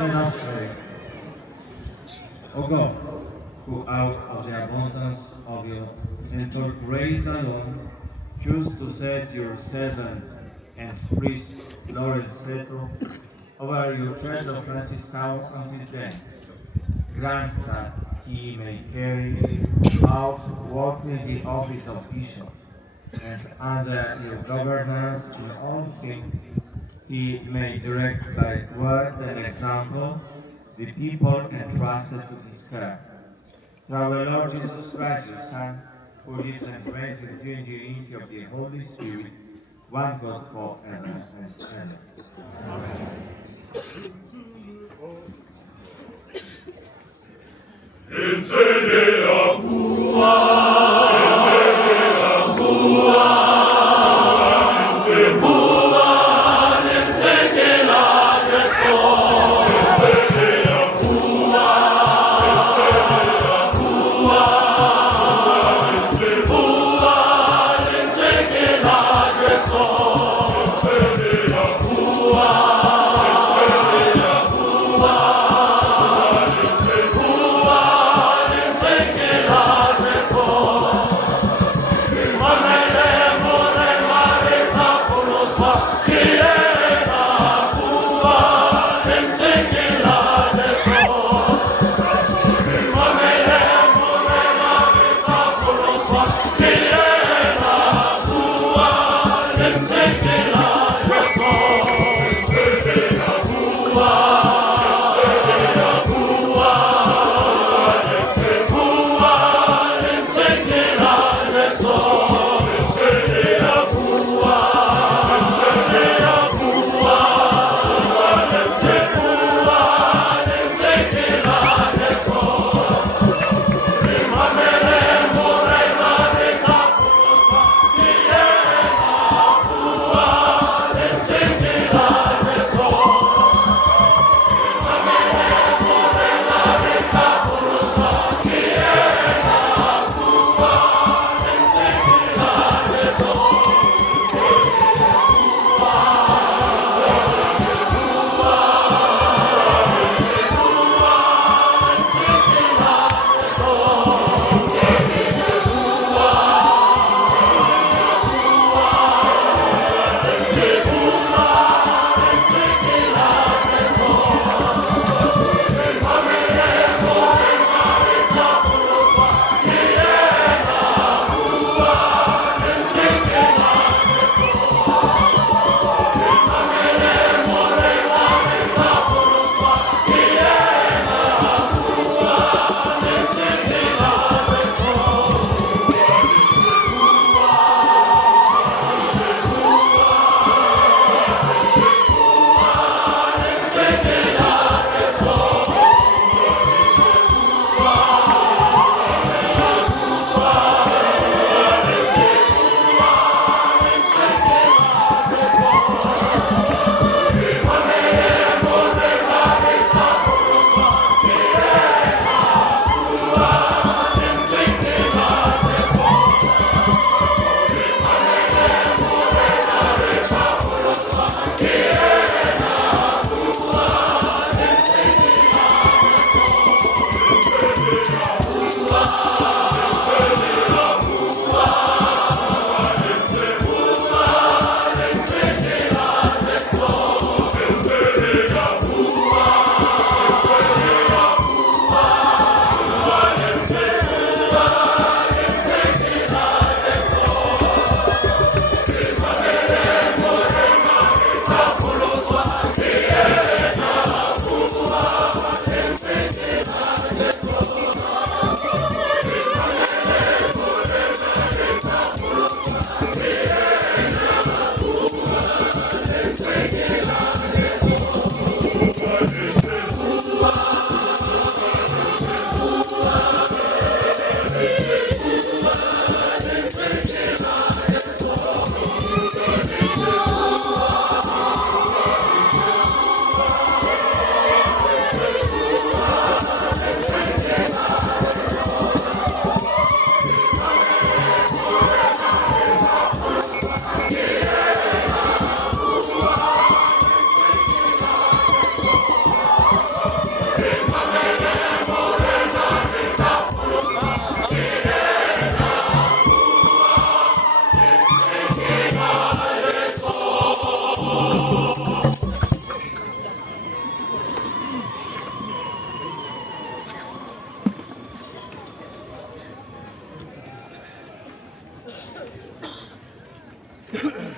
Let us pray. O God, who out of the abundance of your gentle grace alone choose to set your servant and priest Lawrence Petro over your Church of Franciscan until then, grant that he may carry out worthily the office of bishop, and under your governance in all things he may direct by word and example the people entrusted to his care. Through our Lord Jesus Christ, your Son, who lives and reigns with you in the unity of the Holy Spirit, one God forever and ever. Amen. Enseña Amen.